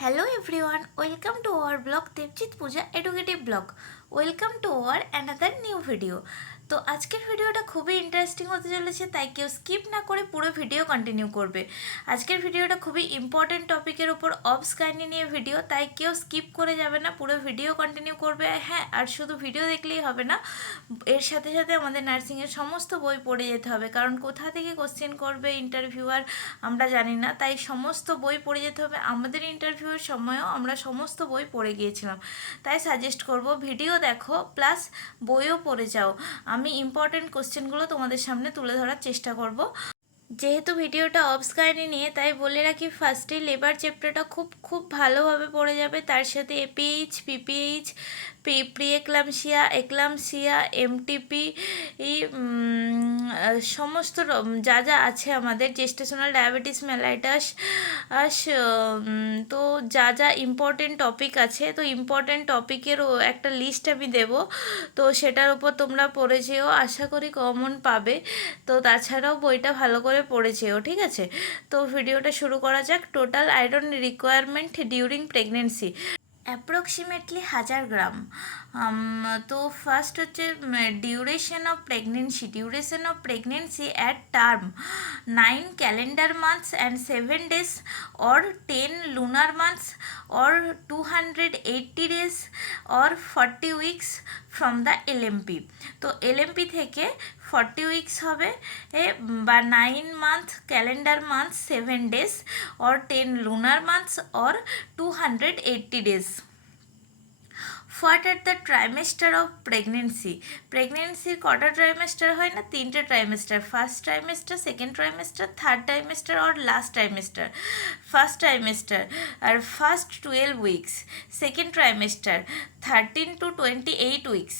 Hello everyone, welcome to our blog Devjit Puja Educative Blog. Welcome to our another new video. তো আজকের ভিডিওটা খুবই interesting হতে চলেছে, তাই কেউ স্কিপ না করে পুরো ভিডিও কন্টিনিউ করবে। আজকের ভিডিওটা খুবই ইম্পর্টেন্ট টপিকের উপর অবস গাইনি নিয়ে ভিডিও, তাই কেউ স্কিপ করে যাবে না, পুরো ভিডিও কন্টিনিউ করবে। হ্যাঁ, আর শুধু ভিডিও দেখলেই হবে না, এর সাথে সাথে আমাদের নার্সিংয়ের সমস্ত বই পড়ে যেতে হবে, কারণ কোথা থেকে কোশ্চেন করবে ইন্টারভিউয়ার আমরা জানি না, তাই সমস্ত বই পড়ে যেতে হবে। আমাদের ইন্টারভিউয়ের সময়ও আমরা সমস্ত বই পড়ে গিয়েছিলাম, তাই সাজেস্ট করব ভিডিও দেখো প্লাস বইও পড়ে যাও। আমি ইম্পর্টেন্ট কোশ্চেনগুলো তোমাদের সামনে তুলে ধরার চেষ্টা করব। যেহেতু ভিডিওটা অবস গাইনি নিয়ে, তাই বলে রাখি ফার্স্টে লেবার চ্যাপ্টারটা খুব ভালোভাবে পড়ে যাবে, তার সাথে এপিএইচ, পিপিএইচ, প্রিএক্লামসিয়া, এক্লামসিয়া, এমটিপি, সমস্ত যা যা আছে আমাদের জেস্টেশনাল ডায়াবেটিস মেলাইটাস, তো যা যা ইম্পর্টেন্ট টপিক আছে, তো ইম্পর্টেন্ট টপিকেরও একটা লিস্ট আমি দেব, তো সেটার উপর তোমরা পড়ে যেও, আশা করি কমন পাবে। তো তাছাড়াও বইটা ভালো করে পড়ে যেও, ঠিক আছে? তো ভিডিওটা শুরু করা যাক। Total iron requirement during pregnancy approximately 1000 গ্রাম। তো ফার্স্ট হচ্ছে duration of pregnancy at term 9 calendar months and 7 days or 10 lunar months or 280 days or 40 weeks from the LMP। তো LMP থেকে 40 weeks হবে, বা 9 month calendar months 7 days or 10 lunar months or 280 days। What are the trimester of প্রেগনেন্সির কটা trimester হয় না? 3টে trimester, first trimester, second trimester, third trimester আর লাস্ট ট্রাইমেস্টার। ফার্স্ট ট্রাইমেস্টার আর first 12 weeks, second trimester 13 to 28 weeks,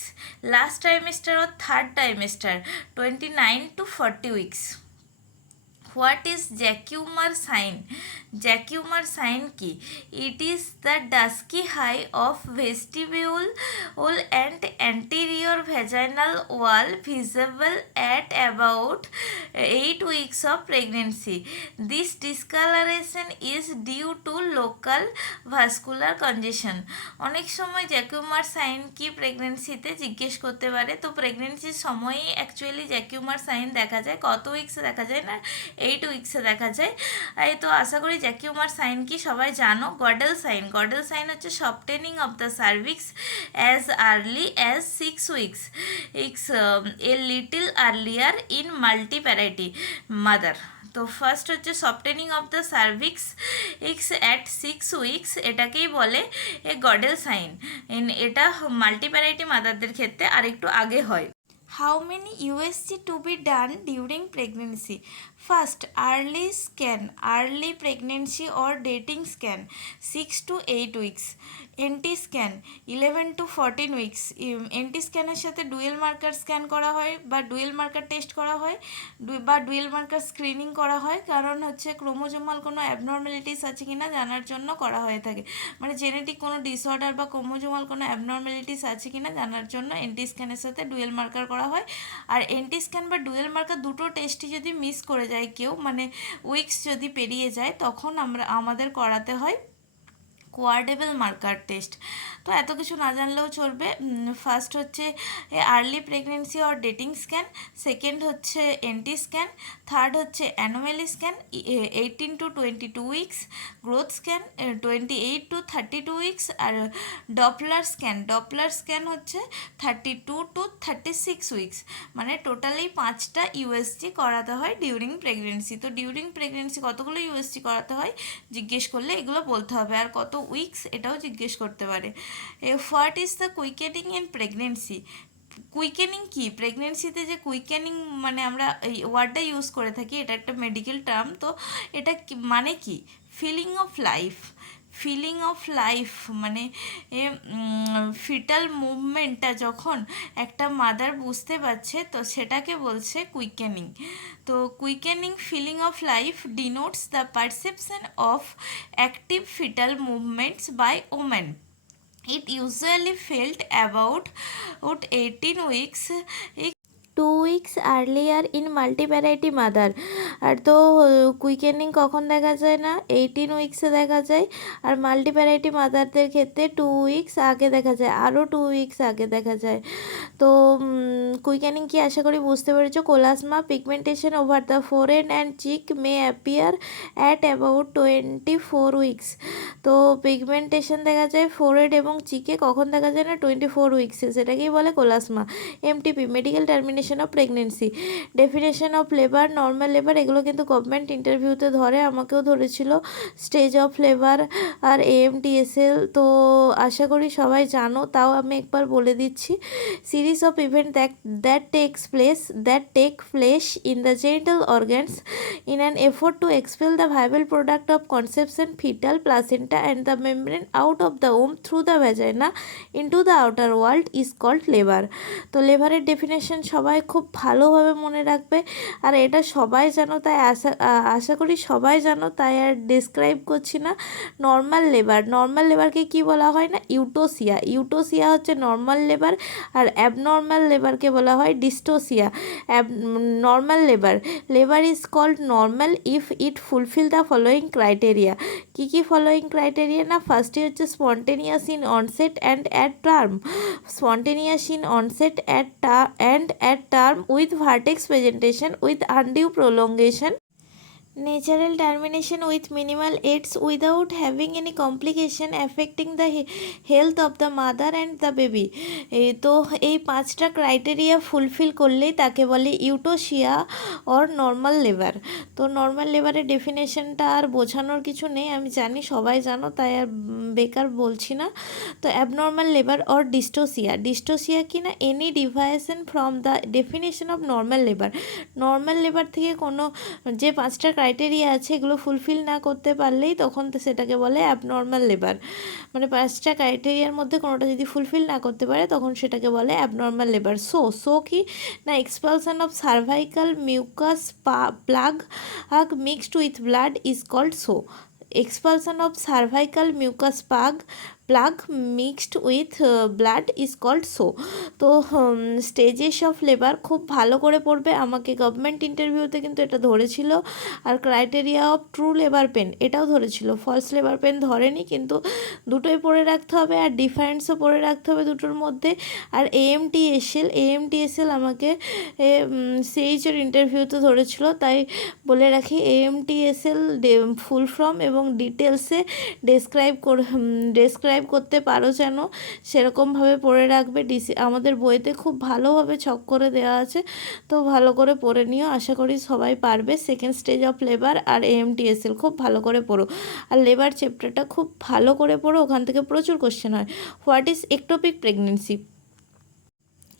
last trimester আর third trimester 29 to 40 weeks। What is Jacquemier sign কি? It is the dusky hue of vestibule and anterior vaginal wall visible at about 8 weeks of pregnancy. This discoloration is due to local vascular congestion. অনেক সময় জ্যাকিউমার sign কি প্রেগনেন্সিতে জিজ্ঞেস করতে পারে, তো প্রেগনেন্সির সময়ই অ্যাকচুয়ালি জ্যাকিউমার সাইন দেখা যায়। কত উইক্সে দেখা যায় না? 8 weeks-এ দেখা যায়। তো আশা করি জ্যাকিউমার সাইন কি সবাই জানো। গডেল সাইন হচ্ছে softening of the cervix as early as 6 weeks, a little earlier in multiparity mother. তো ফার্স্ট হচ্ছে softening of the cervix at 6 weeks, এটাকেই বলে এ গডেল সাইন। এটা মাল্টিপ্যারাইটি মাদারদের ক্ষেত্রে আরেকটু আগে হয়। How many USG to be done during pregnancy? First, early pregnancy or dating scan 6 to 8 weeks. NT scan 11 to 14 weeks. NT স্ক্যানের সাথে ডুয়েল মার্কার স্ক্যান করা হয় বা ডুয়েল মার্কার টেস্ট করা হয় বা ডুয়েল মার্কার স্ক্রিনিং করা হয়, কারণ হচ্ছে ক্রোমোজোমাল কোনো অ্যাবনর্মালিটিস আছে কিনা জানার জন্য করা হয়ে থাকে, মানে জেনেটিক কোনো ডিসঅর্ডার বা ক্রোমোজোমাল কোনো অ্যাবনর্মালিটিস আছে কিনা জানার জন্য এনটি স্ক্যানের সাথে ডুয়েল মার্কার করা হয়। আর এনটি স্ক্যান বা ডুয়েল মার্কার দুটো টেস্টই যদি মিস করে যায় কেউ, মানে উইক্স যদি পেরিয়ে যায়, তখন আমাদের করাতে হয় কোয়ার্ডেবল মার্কার টেস্ট। তো এত কিছু না জানলেও চলবে। ফার্স্ট হচ্ছে early pregnancy or dating scan, second হচ্ছে এনটি স্ক্যান, থার্ড হচ্ছে anomaly scan 18 to 22 weeks, growth scan 28 to 32 weeks, আর ডপলার স্ক্যান হচ্ছে 32 to 36 weeks। মানে টোটালি 5টা ইউএসজি করাতে হয় ডিউরিং প্রেগনেন্সি। তো ডিউরিং প্রেগনেন্সি কতগুলো ইউএসজি করাতে হয় জিজ্ঞেস করলে এগুলো বলতে হবে, আর কত উইক্স এটাও জিজ্ঞেস করতে পারে। What is the quickening in pregnancy? Quickening কি? প্রেগনেন্সিতে যে কুইকেনিং মানে আমরা এই ওয়ার্ডটা ইউজ করে থাকি, এটা একটা মেডিকেল টার্ম। তো এটা মানে কি? ফিলিং অফ লাইফ মানে ফিটাল মুভমেন্টটা যখন একটা মাদার বুঝতে পারছে, তো সেটাকে বলছে কুইকেনিং। তো quickening feeling of life denotes the perception of active fetal movements by women. It usually felt about 18 weeks 2 weeks earlier in multivariate mother। আর তো কুইকেনিং কখন দেখা যায় না, 18 উইক্সে দেখা যায়। আর মাল্টিপ্যারাইটি মাদারদের ক্ষেত্রে 2 উইক্স আগে দেখা যায়, আরও 2 উইক্স আগে দেখা যায়। তো কুইকেনিং কি আশা করি বুঝতে পেরেছো। Chloasma pigmentation over the forehead and cheek may appear at about 24 weeks. তো পিগমেন্টেশন দেখা যায় ফোরহেড এবং চিকে কখন দেখা যায় না, 24 উইক্সে, সেটাকেই বলে chloasma. MTP medical termination of pregnancy. Definition of labour, normal labour, এগুলো কিন্তু গভর্নমেন্ট ইন্টারভিউতে ধরে, আমাকেও ধরেছিল। স্টেজ অফ লেবার আর এএমটিএসএল তো আশা করি সবাই জানো, তাও আমি একবার বলে দিচ্ছি। Series of event that take place in the genital organs in an effort to expel the viable product of conception, fetal, placenta and the membrane out of the womb through the vagina into the outer world is called labor। তো লেবারের definition সবাই খুব ভালোভাবে মনে রাখবে, আর এটা সবাই জানো, তাই আশা করি সবাই জানো, তাই আর ডিসক্রাইব করছি না। নর্মাল লেবারকে কি বলা হয় না, ইউটোসিয়া হচ্ছে নর্মাল লেবার, আর অ্যাবনর্মাল লেবারকে বলা হয় dystocia. Normal labour is called normal if it fulfil the following criteria. কী ফলোয়িং ক্রাইটেরিয়া না, ফার্স্টে হচ্ছে spontaneous in onset and at term, at term with vertex presentation with undue prolongation, natural termination with minimal aids without having any complication affecting the health of the mother and the baby। তো এই 5টা criteria fulfil করলেই তাকে বলে ইউটোসিয়া or normal labour. তো normal লেবারের ডেফিনেশনটা আর বোঝানোর কিছু নেই, আমি জানি সবাই জানো, তাই আর বেকার বলছি না। তো অ্যাবনর্মাল লেবার অর ডিস্টোসিয়া কি না, any deviation from the definition of normal labour থেকে কোনো যে 5টা ক্রাইটেরিয়া আছে এগুলো ফুলফিল না করতে পারলেই তখন সেটাকে বলে অ্যাবনর্মাল লেবার। মানে 5টা ক্রাইটেরিয়ার মধ্যে কোনোটা যদি ফুলফিল না করতে পারে তখন সেটাকে বলে অ্যাবনর্মাল লেবার। সো কি না, expulsion of cervical mucus plug mixed with blood is called show. Expulsion of cervical mucus plug mixed with blood is called show. তো স্টেজেস অফ লেবার খুব ভালো করে পড়বে, আমাকে গভর্নমেন্ট ইন্টারভিউতে কিন্তু এটা ধরেছিল। আর criteria of true labour pain এটাও ধরেছিল, ফলস লেবার পেন ধরেনি, কিন্তু দুটোই পড়ে রাখতে হবে, আর ডিফারেন্সও পড়ে রাখতে হবে দুটোর মধ্যে। আর এএমটিএসএল আমাকে সিএইচের ইন্টারভিউতে ধরেছিল, তাই বলে রাখি এএমটিএসএল ফুল ফর্ম এবং ডিটেলসে ডেসক্রাইব করতে পারো যেন, সেরকমভাবে পড়ে রাখবে। আমাদের বইতে খুব ভালোভাবে ছক করে দেওয়া আছে, তো ভালো করে পড়ে নিও, আশা করি সবাই পারবে। সেকেন্ড স্টেজ অফ লেবার আর এএমটিএসএল খুব ভালো করে পড়ো, আর লেবার চ্যাপ্টারটা খুব ভালো করে পড়ো, ওখান থেকে প্রচুর কোশ্চেন হয়। What is ectopic pregnancy?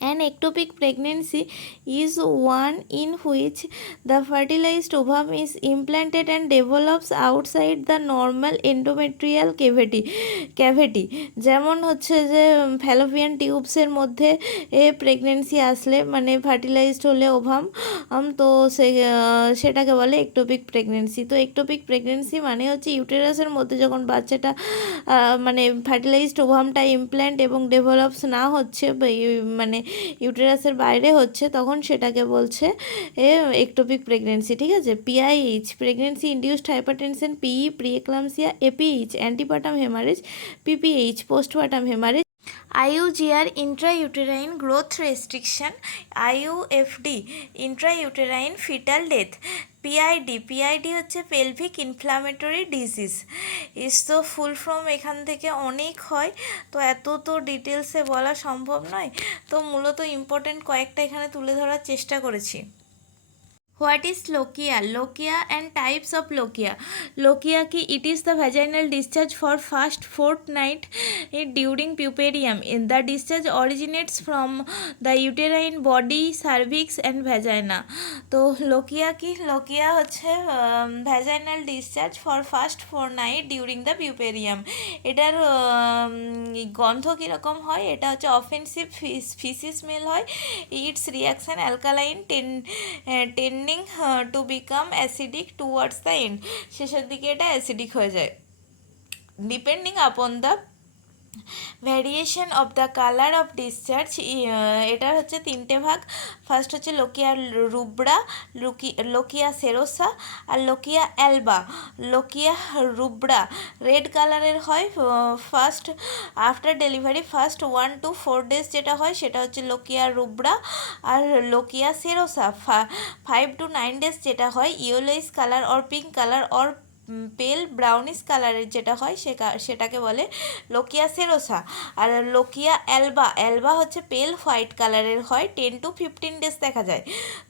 An ectopic pregnancy is one in which the fertilized ovum is implanted and develops outside the normal endometrial cavity। যেমন হচ্ছে যে ফ্যালোপিয়ান টিউবসের মধ্যে প্রেগনেন্সি আসলে, মানে ফার্টিলাইজড হলে ওভাম, তো সেটাকে বলে একটোপিক প্রেগনেন্সি। তো একটোপিক প্রেগনেন্সি মানে হচ্ছে ইউটেরাসের মধ্যে যখন বাচ্চাটা মানে ফার্টিলাইজড ওভামটা ইমপ্ল্যান্ট এবং ডেভেলপস না হচ্ছে, মানে ইউটেরাসের বাইরে হচ্ছে, তখন সেটাকে বলছে একটোপিক প্রেগনেন্সি। ঠিক আছে। PIH pregnancy induced hypertension, PE preeclampsia, APH antepartum haemorrhage, PPH postpartum haemorrhage, IUGR intrauterine growth restriction, IUFD intrauterine fetal death, PID হচ্ছে পেলভিক ইনফ্লামেটরি ডিজিজ। ইস তো ফুল ফর্ম এখান থেকে অনেক হয়, তো এত তো ডিটেলসে বলা সম্ভব নয়, তো মূলত ইম্পর্টেন্ট কয়েকটা এখানে তুলে ধরার চেষ্টা করেছি। What is lochia? Lochia and types of lochia. Lochia ki it is the vaginal discharge for first fortnight during puerperium. The discharge originates from the uterine body, cervix and vagina. তো lochia কি? Lochia হচ্ছে vaginal discharge for first fortnight during the puerperium. এটার গন্ধ কীরকম হয়? এটা হচ্ছে offensive fishy smell হয়। It's reaction alkaline tending to become acidic towards the end. শেষের দিকে এটা অ্যাসিডিক হয়ে যায়, depending upon the variation of the colour of discharge, এটার হচ্ছে তিনটে ভাগ। ফার্স্ট হচ্ছে লোকিয়া রুব্রা, লোকিয়া সেরোসা আর lochia alba. Lochia rubra red কালারের হয় first after delivery, first 1 to 4 days যেটা হয় সেটা হচ্ছে লোকিয়া রুব্রা। আর লোকিয়া সেরোসা 5 to 9 days যেটা হয় yellowish colour or pink colour or pale brownish কালারের যেটা হয় সেটাকে বলে লোকিয়া সেরোসা। আর লোকিয়া অ্যালবা, অ্যালবা হচ্ছে পেল হোয়াইট কালারের হয়, 10 to 15 days দেখা যায়।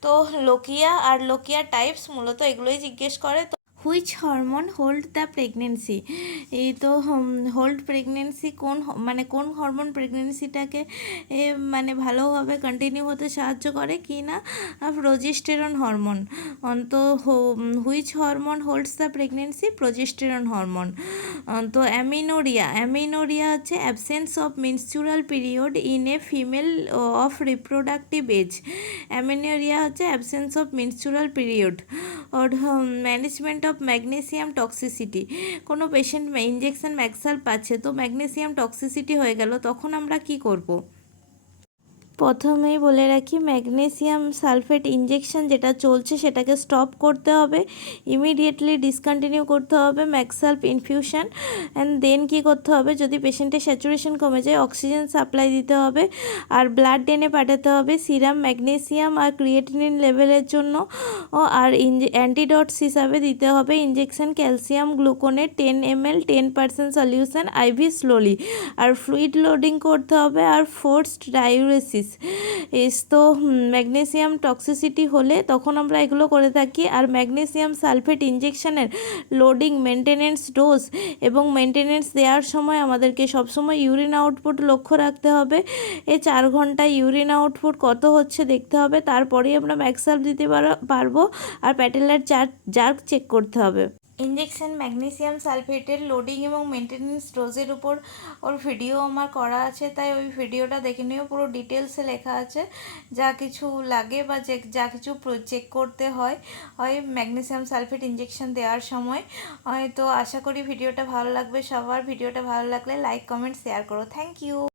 তো লোকিয়া আর লোকিয়া টাইপস মূলত এগুলোই জিজ্ঞেস করে। তো which hormone hold the pregnancy, এই তো হোল্ড প্রেগনেন্সি মানে কোন হরমোন প্রেগনেন্সিটাকে মানে ভালোভাবে কন্টিনিউ হতে সাহায্য করে কি না, প্রোজেস্টেরন হরমোন। তো which hormone holds the pregnancy, progesterone hormone. তো অ্যামিনোরিয়া হচ্ছে absence of menstrual period in a female of reproductive age. Amenorrhoea হচ্ছে absence of menstrual period. Or management of magnesium toxicity, কোনো পেশেন্ট ইঞ্জেকশন ম্যাক্সাল পাচ্ছে তো magnesium toxicity হয়ে গেল, তখন আমরা কি করব? প্রথমেই বলে রাখি ম্যাগনেসিয়াম সালফেট ইঞ্জেকশন যেটা চলছে সেটাকে স্টপ করতে হবে, ইমিডিয়েটলি ডিসকন্টিনিউ করতে হবে ম্যাক্সালফ ইনফিউশন। অ্যান্ড দেন কী করতে হবে, যদি পেশেন্টের স্যাচুরেশন কমে যায় অক্সিজেন সাপ্লাই দিতে হবে আর ব্লাড টেনে পাঠাতে হবে সিরাম ম্যাগনেসিয়াম আর ক্রিয়েটিনিন লেভেলের জন্য। আর অ্যান্টিডটস হিসাবে দিতে হবে injection calcium gluconate 10 ml 10% solution IV slowly. আর ফ্লুইড লোডিং করতে হবে আর ফোর্সড ডাইউরেসিস। তো ম্যাগনেসিয়াম টক্সিসিটি হলে তখন আমরা এগুলো করে থাকি। আর ম্যাগনেসিয়াম সালফেট ইঞ্জেকশনের লোডিং, মেনটেনেন্স ডোজ এবং মেনটেনেন্স দেওয়ার সময় আমাদেরকে সবসময় ইউরিন আউটপুট লক্ষ্য রাখতে হবে। এই 4 ঘন্টায় ইউরিন আউটপুট কত হচ্ছে দেখতে হবে, তারপরেই আমরা ম্যাক্সালফ দিতে পারবো। আর প্যাটেলার জার্ক চেক করতে হবে। ইঞ্জেকশন ম্যাগনেসিয়াম সালফেটের লোডিং এবং মেনটেনেন্স ডোজের উপর ভিডিও আমার করা আছে, তাই ওই ভিডিওটা দেখে নিও, পুরো ডিটেলসে লেখা আছে যা কিছু লাগে বা যা কিছু চেক করতে হয় ম্যাগনেসিয়াম সালফেট ইঞ্জেকশন দেওয়ার সময়। তো আশা করি ভিডিওটা ভালো লাগবে সবার। ভিডিওটা ভালো লাগলে লাইক কমেন্ট শেয়ার করো। Thank you.